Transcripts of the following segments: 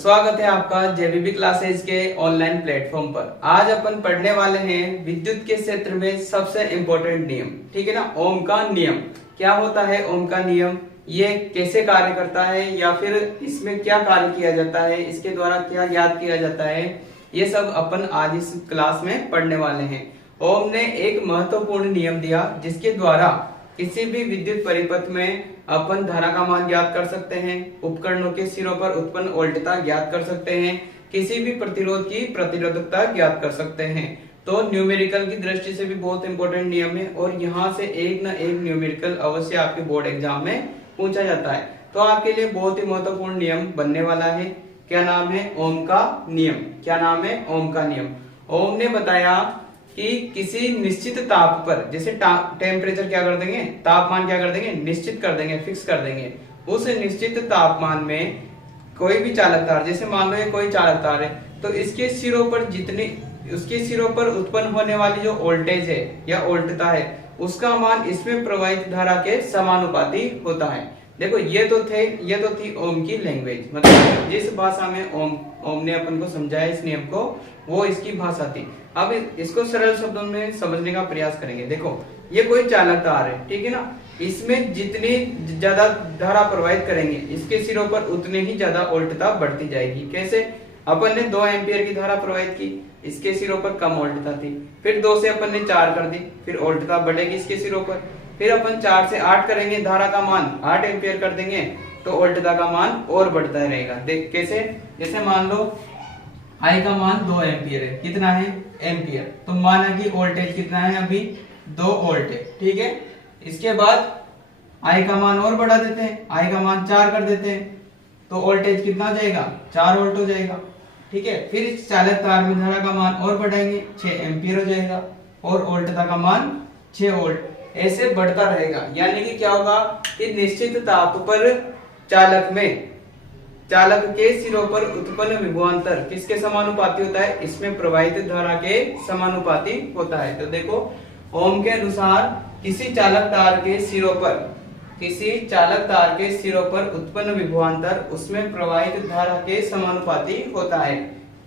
स्वागत है आपका जेबीबी क्लासेज के ऑनलाइन प्लेटफॉर्म पर। आज अपन पढ़ने वाले हैं विद्युत के क्षेत्र में सबसे इम्पोर्टेंट नियम। ठीक है ना। ओम का नियम क्या होता है? ओम का नियम ये कैसे कार्य करता है या फिर इसमें क्या कार्य किया जाता है, इसके द्वारा क्या ज्ञात किया जाता है, ये सब अपन आज इस क्लास में पढ़ने वाले हैं। ओम ने एक महत्वपूर्ण नियम दिया जिसके द्वारा किसी भी विद्युत परिपथ में अपन धारा का मान ज्ञात कर सकते हैं, उपकरणों के सिरों पर उत्पन्न वोल्टता ज्ञात कर सकते हैं, किसी भी प्रतिरोध की प्रतिरोधकता ज्ञात कर सकते हैं। तो न्यूमेरिकल की दृष्टि से भी बहुत इंपॉर्टेंट नियम है और यहाँ से एक न एक न्यूमेरिकल अवश्य आपके बोर्ड एग्जाम में पूछा जाता है। तो आपके लिए बहुत ही महत्वपूर्ण नियम बनने वाला है। क्या नाम है? ओम का नियम। क्या नाम है? ओम का नियम। ओम ने बताया कि किसी निश्चित ताप पर, जैसे टेम्परेचर क्या कर देंगे, तापमान क्या कर देंगे, निश्चित कर देंगे, फिक्स कर देंगे। उस निश्चित तापमान में कोई भी चालक तार, जैसे मान लो ये कोई चालक तार है, तो इसके सिरों पर उसके सिरों पर उत्पन्न होने वाली जो वोल्टेज है या वोल्टता है, उसका मान इसमें प्रवाहित धारा के समानुपाती होता है। देखो ये तो थी ओम की लैंग्वेज, मतलब जिस भाषा में ओम ने अपन को समझाया इस नियम को, वो इसकी भाषा थी। अब इसको सरल शब्दों में समझने का प्रयास करेंगे। देखो ये कोई चालक तार है, ठीक है ना। इसमें जितनी ज्यादा धारा प्रवाहित करेंगे, इसके सिरों पर उतने ही ज्यादा वोल्टता बढ़ती जाएगी। कैसे? अपन ने 2 एम्पियर की धारा प्रवाहित की, इसके सिरों पर कम वोल्टता थी, फिर 2 से अपन ने 4 कर दी, फिर वोल्टता बढ़ेगी इसके सिरों पर, फिर अपन 4 से 8 करेंगे, धारा का मान 8 एम्पियर कर देंगे, तो वोल्टता का मान और बढ़ता रहेगा। देख कैसे? जैसे मान लो आई का मान 2 एम्पियर है, कितना है? एम्पियर। तो माना कि वोल्टेज कितना है? अभी 2 वोल्ट है, ठीक है। इसके बाद आई का मान और बढ़ा देते हैं, आई का मान 4 कर देते हैं, तो वोल्टेज कितना हो जाएगा? 4 वोल्ट हो जाएगा, ठीक है। फिर इस चालक तार में धारा का मान और बढ़ाएंगे, 6 एम्पियर हो जाएगा, और वोल्टता का मान 6 वोल्ट। ऐसे बढ़ता रहेगा। यानी कि क्या होगा कि निश्चित ताप पर चालक के सिरों पर उत्पन्न विभवांतर किसके समानुपाती होता है? इसमें प्रवाहित धारा के समानुपाती होता है। तो देखो ओम के अनुसार किसी चालक तार के सिरों पर उत्पन्न विभवांतर उसमें प्रवाहित धारा के समानुपाती होता है।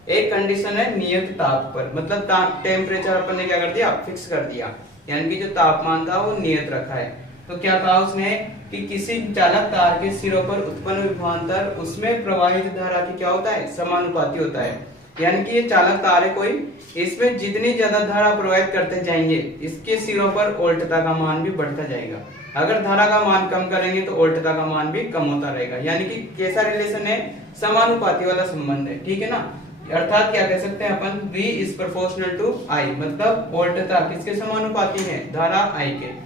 एक कंडीशन है नियत ताप पर, मतलब टेम्परेचर अपन ने क्या कर दिया? फिक्स कर दिया, यानी कि जो तापमान था वो नियत रखा है। तो क्या कहा उसने कि किसी चालक तार के सिरों पर उत्पन्न विभवांतर उसमें प्रवाहित धारा की क्या होता है? समानुपाती होता है। यानी कि ये चालक तार है कोई, इसमें जितनी ज्यादा धारा प्रवाहित करते जाएंगे, इसके सिरों पर वोल्टता का मान भी बढ़ता जाएगा। अगर धारा का मान कम करेंगे तो वोल्टता का मान भी कम होता रहेगा। यानी कि कैसा रिलेशन है? समानुपाती वाला संबंध है, ठीक है ना। अर्थात क्या कह सकते हैं अपन? V is proportional to I, मतलब वोल्टता किसके समानुपाती है? धारा I के।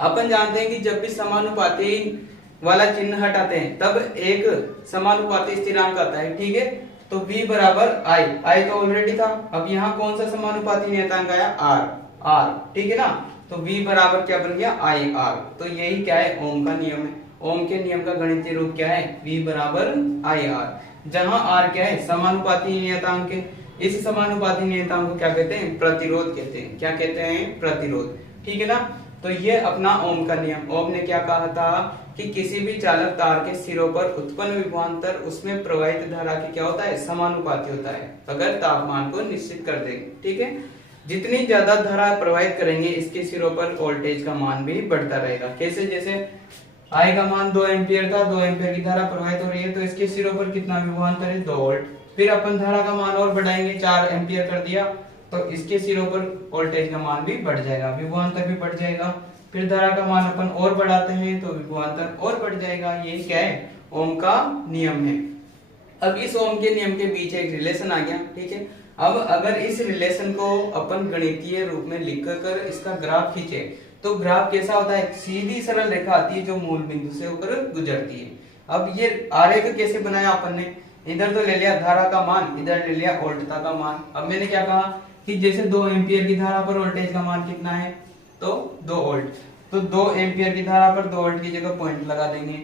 अपन जानते हैं कि जब भी समानुपाती वाला चिन्ह हटाते हैं तब एक समानुपाती स्थिरांक आता है, ठीक है। तो V बराबर I तो ऑलरेडी था, अब यहाँ कौन सा समानुपाती नियतांक आया? R, ठीक है ना। तो V बराबर क्या बन गया? IR। तो यही क्या है? ओम का नियम है। ओम के नियम का गणितीय रूप क्या है? V बराबर IR, जहां R क्या है? समानुपाती नियतांक है। इस समानुपाती नियतांक को क्या कहते हैं? प्रतिरोध कहते हैं। क्या कहते हैं? प्रतिरोध, ठीक है ना। तो ये अपना ओम का नियम। ओम ने क्या कहा था कि किसी भी चालक तार के सिरों पर उत्पन्न विभवांतर उसमें प्रवाहित धारा की क्या होता है? समानुपाती होता है, अगर तापमान को निश्चित कर देंगे, ठीक है। जितनी ज्यादा धारा प्रवाहित करेंगे, इसके सिरों पर वोल्टेज का मान भी बढ़ता रहेगा। कैसे? जैसे आई का मान 2 एम्पियर था, 2 एम्पियर की धारा प्रवाहित हो रही है, तो इसके सिरों पर कितना विभवांतर है? 2 वोल्ट। फिर अपन धारा का मान और बढ़ाएंगे, 4 एम्पियर कर दिया, तो इसके सिरों पर वोल्टेज का मान भी बढ़ जाएगा, विभवांतर भी बढ़ जाएगा। फिर धारा का मान अपन और बढ़ाते हैं तो विभवांतर और बढ़ जाएगा। ये क्या है? ओम का नियम है। अब इस ओम के नियम के बीच एक रिलेशन आ गया, ठीक है। अब अगर इस रिलेशन को अपन गणितीय रूप में लिखकर इसका ग्राफ खींचे तो ग्राफ कैसा होता है? सीधी सरल रेखा आती है जो मूल बिंदु से होकर गुजरती है। अब ये आरेख कैसे बनाया अपन ने? इधर तो ले लिया धारा का मान, इधर ले लिया वोल्टता का मान। अब मैंने क्या कहा कि जैसे 2 एम्पियर की धारा पर वोल्टेज का मान कितना है? तो 2 वोल्ट। तो 2 एम्पियर की धारा पर 2 वोल्ट की जगह पॉइंट लगा देंगे।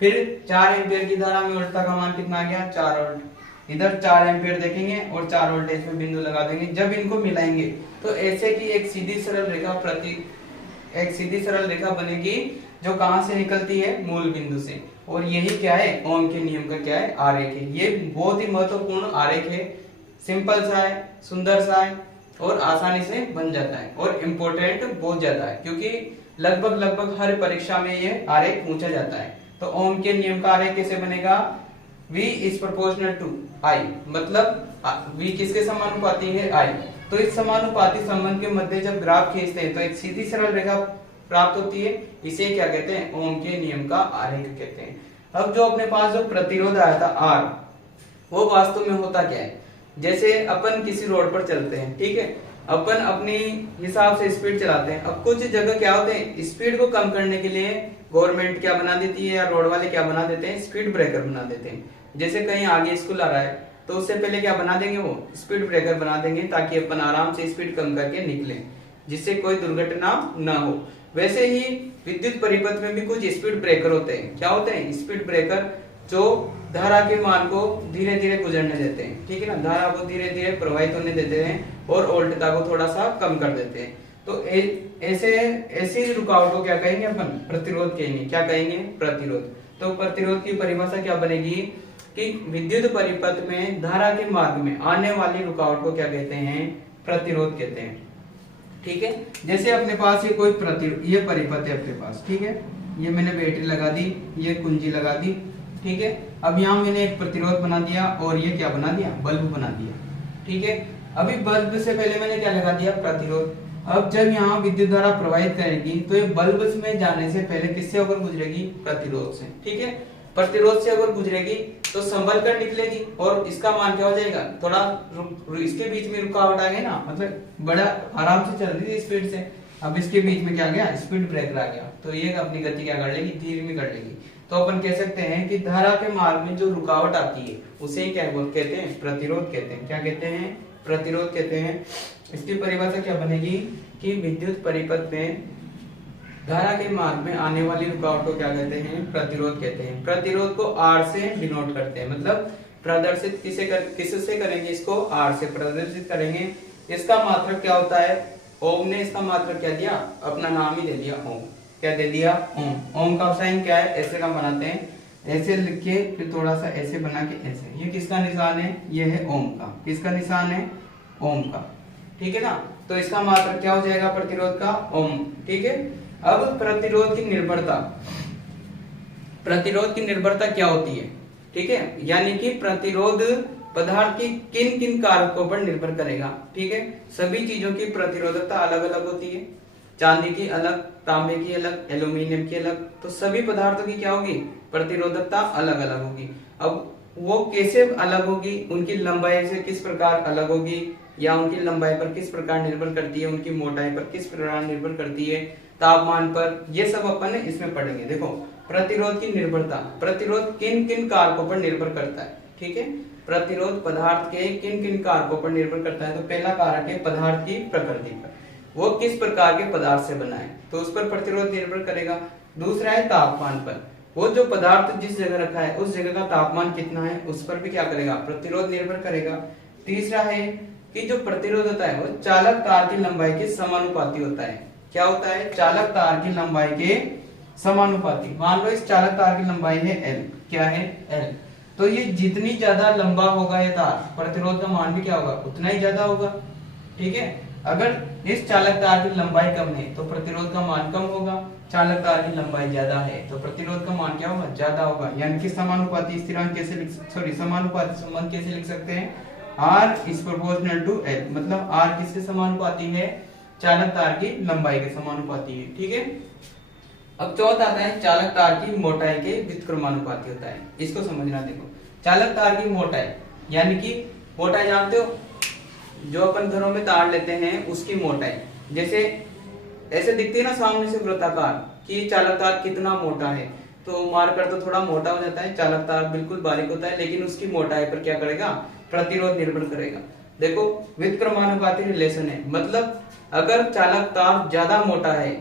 फिर 4 एम्पियर की धारा में वोल्टता का मान कितना आ गया? 4 वोल्ट। इधर 4 एम्पियर देखेंगे और 4 वोल्टेज में बिंदु लगा देंगे। जब इनको मिलाएंगे तो ऐसे की एक सीधी सरल रेखा एक सीधी सरल रेखा बनेगी जो कहां से निकलती है, मूल बिंदु से। और यही क्या है, ओम के नियम का क्या है, आरेख है। ये बहुत ही महत्वपूर्ण आरेख है, सिंपल सा है, सुंदर सा है और आसानी से बन जाता है और इम्पोर्टेंट बहुत ज्यादा है, क्योंकि लगभग हर परीक्षा में ये आरेख पूछा जाता है। तो ओम के नियम का आरेख कैसे बनेगा, V is proportional to I, मतलब V किसके समानुपाती है, I। तो इस समानुपाती संबंध के मध्य जब ग्राफ खींचते हैं तो एक सीधी सरल रेखा प्राप्त होती है, इसे क्या कहते हैं, ओम के नियम का आरेख कहते हैं। अब जो अपने पास जो प्रतिरोध आया था R, वो वास्तव में होता क्या है, जैसे अपन किसी रोड पर चलते हैं, ठीक है, अपन अपनी हिसाब से स्पीड चलाते हैं। अब कुछ जगह क्या होते हैं, स्पीड को कम करने के लिए गवर्नमेंट क्या बना देती है या रोड वाले क्या बना देते हैं, स्पीड ब्रेकर बना देते हैं। जैसे कहीं आगे स्कूल आ रहा है तो उससे पहले क्या बना देंगे, वो स्पीड ब्रेकर बना देंगे, ताकि अपन आराम से स्पीड कम करके निकले, जिससे कोई दुर्घटना न हो। वैसे ही विद्युत परिपथ में भी कुछ स्पीड ब्रेकर होते हैं। क्या होते हैं, स्पीड ब्रेकर जो धारा के मान को धीरे धीरे गुजरने देते हैं, ठीक है ना, धारा को धीरे धीरे प्रवाहित होने देते हैं और वोल्टता को थोड़ा सा कम कर देते हैं। तो ऐसे रुकावट को क्या कहेंगे अपन, प्रतिरोध कहेंगे। क्या कहेंगे, प्रतिरोध। तो प्रतिरोध की परिभाषा क्या बनेगी कि विद्युत परिपथ में धारा के मार्ग में आने वाली रुकावट को क्या कहते हैं, प्रतिरोध कहते हैं, ठीक है। जैसे अपने पास ये कोई ये परिपथ है अपने पास, ठीक है, ये मैंने बैटरी लगा दी, ये कुंजी लगा दी, ठीक है। अब यहाँ मैंने एक प्रतिरोध बना दिया और ये क्या बना दिया, बल्ब बना दिया, ठीक है। अभी बल्ब से पहले मैंने क्या लगा दिया, प्रतिरोध। अब जब यहाँ विद्युत धारा प्रवाहित करेगी तो ये बल्ब में जाने से पहले किससे होकर गुजरेगी, प्रतिरोध से, ठीक है। प्रतिरोध से अगर गुजरेगी तो संभल कर निकलेगी और इसका मान क्या हो जाएगा, थोड़ा इसके बीच में रुकावट आ गई ना, मतलब बड़ा आराम से चल रही थी स्पीड से, अब इसके बीच में क्या गया, स्पीड ब्रेकर आ गया, तो ये अपनी गति क्या कर लेगी, धीमी कर लेगी। तो अपन कह सकते हैं कि धारा के मार्ग में जो रुकावट आती है उसे क्या कहते हैं, प्रतिरोध कहते हैं। क्या कहते हैं, प्रतिरोध कहते हैं। इसकी परिभाषा क्या बनेगी कि विद्युत परिपथ में धारा के मार्ग में आने वाली रुकावट को क्या कहते हैं, प्रतिरोध कहते हैं। प्रतिरोध को R से डिनोट करते हैं, मतलब प्रदर्शित किससे करेंगे, इसको R से प्रदर्शित करेंगे। इसका मात्रक क्या होता है, ओम ने इसका मात्रक क्या दिया, अपना नाम ही दे दिया ओम। क्या दे दिया, ओम। ओम का साइन क्या है, ऐसे का बनाते हैं, ऐसे लिख के फिर थोड़ा सा ऐसे बना के ऐसे, ये किसका निशान है, ये है ओम का। किसका निशान है, ओम का, ठीक है ना। तो इसका मात्रक क्या हो जाएगा, प्रतिरोध का, ओम, ठीक है। अब प्रतिरोध की निर्भरता, प्रतिरोध की निर्भरता क्या होती है, ठीक है, यानी कि प्रतिरोध पदार्थ की किन किन कारकों पर निर्भर करेगा, ठीक है। सभी चीजों की प्रतिरोधकता अलग अलग होती है, चांदी की अलग, तांबे की अलग, एल्यूमिनियम की अलग, तो सभी पदार्थों की क्या होगी, प्रतिरोधकता अलग अलग होगी। अब वो कैसे अलग होगी, उनकी लंबाई से किस प्रकार अलग होगी, या उनकी लंबाई पर किस प्रकार निर्भर करती है, उनकी मोटाई पर किस प्रकार निर्भर करती है, तापमान पर, ये सब अपन इसमें पढ़ेंगे। देखो प्रतिरोध की निर्भरता, प्रतिरोध किन किन कारकों पर निर्भर करता है, ठीक है। प्रतिरोध पदार्थ के किन किन कारकों पर निर्भर करता है, तो पहला कारक है पदार्थ की प्रकृति पर, वो किस प्रकार के पदार्थ से बना है, तो उस पर प्रतिरोध निर्भर करेगा। दूसरा है तापमान पर, वो जो पदार्थ जिस जगह रखा है उस जगह का तापमान कितना है, उस पर भी क्या करेगा, प्रतिरोध निर्भर करेगा। तीसरा है कि जो प्रतिरोध होता है वो चालक तार की लंबाई के समानुपाती होता है। क्या होता है, चालक तार की लंबाई के समानुपाती। मान लो इस चालक तार की लंबाई है L, क्या है L, तो ये जितनी ज्यादा लंबा होगा ये तार, प्रतिरोध का मान भी क्या होगा, उतना ही ज्यादा होगा, ठीक है। अगर इस चालक तार की लंबाई कम है तो प्रतिरोध का मान कम होगा, चालक तार की लंबाई ज्यादा है तो प्रतिरोध का मान क्या होगा, ज्यादा होगा। यानी कि समानुपाती स्थिरांक कैसे लिख समानुपाती संबंध कैसे लिख सकते हैं, R is proportional to L, मतलब R किसके समानुपाती है, चालक तार की लंबाई के समानुपाती है, ठीक है। अब चौथा आता है चालक तार की मोटाई के व्युत्क्रमानुपाती होता है। इसको समझना, देखो चालक तार की मोटाई, यानी कि मोटाई जानते हो, जो अपन घरों में तार लेते हैं उसकी मोटाई, जैसे ऐसे दिखती है ना सामने से वृत्ताकार कि चालक तार कितना मोटा है, तो मार्कर तो थोड़ा मोटा हो जाता है, चालक तार बिल्कुल बारीक होता है, लेकिन उसकी मोटाई पर क्या करेगा, प्रतिरोध निर्भर करेगा। देखो व्युत्क्रमानुपाती रिलेशन है, मतलब अगर चालक तार ज्यादा मोटा है,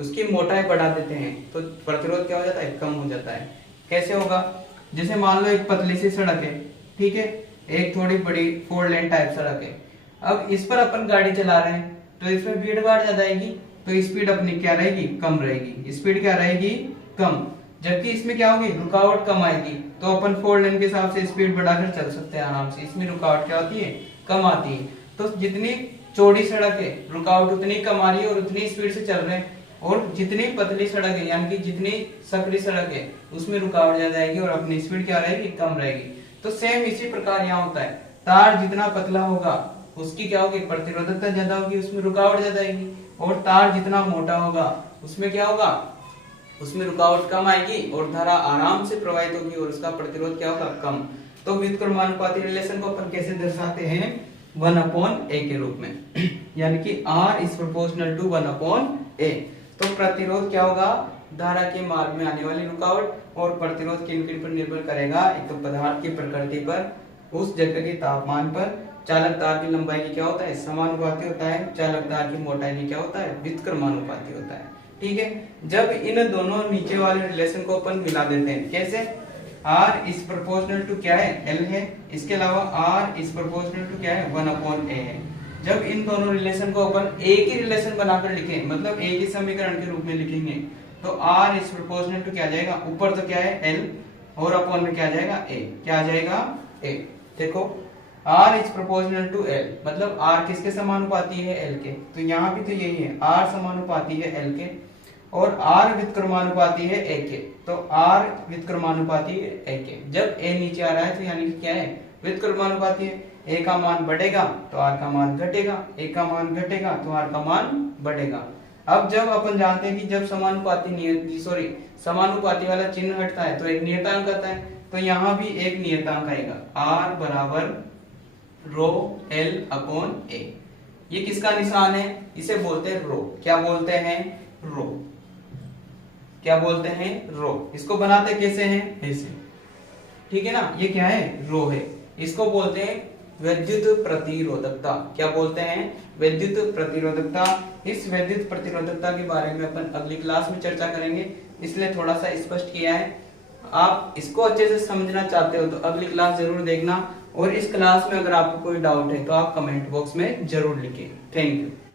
उसकी मोटाई बढ़ा देते हैं तो प्रतिरोध क्या हो जाता है, कम हो जाता है। कैसे होगा, जैसे मान लो एक पतली सी सड़क है, ठीक है, एक थोड़ी बड़ी 4 लेन टाइप सड़क है। अब इस पर अपन गाड़ी चला रहे हैं तो इसमें भीड़ भाड़ ज्यादा आएगी, तो स्पीड अपनी क्या रहेगी, कम रहेगी, स्पीड क्या रहेगी, कम। जबकि इसमें क्या होगी, रुकावट कम आएगी, तो अपन 4 लेन के हिसाब से स्पीड बढ़ाकर चल सकते हैं आराम से, इसमें रुकावट क्या होती है, कम आती है। तो जितनी चौड़ी सड़क है रुकावट उतनी कम आ रही है और उतनी स्पीड से चल रहे हैं, और जितनी पतली सड़क है यानी कि जितनी सकरी सड़क है उसमें रुकावट ज्यादा आएगी और अपनी स्पीड क्या रहेगी, कम रहेगी। तो सेम इसी प्रकार यहाँ होता है, तार जितना पतला होगा उसकी क्या होगी, प्रतिरोधकता ज्यादा होगी, उसमें रुकावट ज्यादा आएगी, और तार जितना मोटा होगा उसमें क्या होगा, उसमें रुकावट कम आएगी और धारा आराम से प्रवाहित होगी और उसका प्रतिरोध क्या होगा, कम। तो व्युत्क्रमानुपाती रिलेशन को अपन कैसे दर्शाते हैं, 1/a के रूप में यानी कि R is proportional to 1/a। तो प्रतिरोध क्या होगा, धारा के मार्ग में आने वाली रुकावट, और प्रतिरोध किन किन पर निर्भर करेगा, एक तो पदार्थ की प्रकृति पर, उस जगह के तापमान पर, चालक तार की लंबाई की क्या होता है, समानुपाती होता है, चालक तार की मोटाई की क्या होता है, व्युत्क्रमानुपाती होता है। ठीक है, जब इन दोनों नीचे वाले रिलेशन को अपन मिला देते हैं, कैसे, R इज प्रोपोर्शनल टू क्या है, L है, इसके अलावा R इज प्रोपोर्शनल टू क्या है, 1/a है। जब इन दोनों रिलेशन को अपन एक ही रिलेशन बनाकर लिखें, मतलब एक ही समीकरण के रूप में लिखेंगे, तो R इज प्रोपोर्शनल टू क्या आ जाएगा, ऊपर तो क्या है L और अपॉन में क्या आ जाएगा A, क्या आ जाएगा A। देखो R is proportional to L, मतलब R किसके समानुपाती है, L के, तो यहाँ भी तो यही है, R समानुपाती है L के और R व्युत्क्रमानुपाती है A के, तो R व्युत्क्रमानुपाती है A के। जब A नीचे आ रहा है तो यानी कि क्या है, व्युत्क्रमानुपाती है, A का मान बढ़ेगा तो R का मान घटेगा, A का मान घटेगा तो R का मान बढ़ेगा। अब जब अपन जानते हैं कि जब समानुपाती वाला चिन्ह हटता है तो एक नियतांक आता है, तो यहाँ भी एक नियतांक आएगा, R बराबर रो L/A। ये किसका निशान है, इसे बोलते हैं रो, क्या बोलते हैं, रो, क्या बोलते हैं, रो। इसको बनाते कैसे हैं, ऐसे, ठीक है ना, ये क्या है, रो है। इसको बोलते हैं विद्युत प्रतिरोधकता, क्या बोलते हैं, विद्युत प्रतिरोधकता। इस विद्युत प्रतिरोधकता के बारे में अपन अगली क्लास में चर्चा करेंगे, इसलिए थोड़ा सा स्पष्ट किया है। आप इसको अच्छे से समझना चाहते हो तो अगली क्लास जरूर देखना, और इस क्लास में अगर आपको कोई डाउट है तो आप कमेंट बॉक्स में जरूर लिखें। Thank you.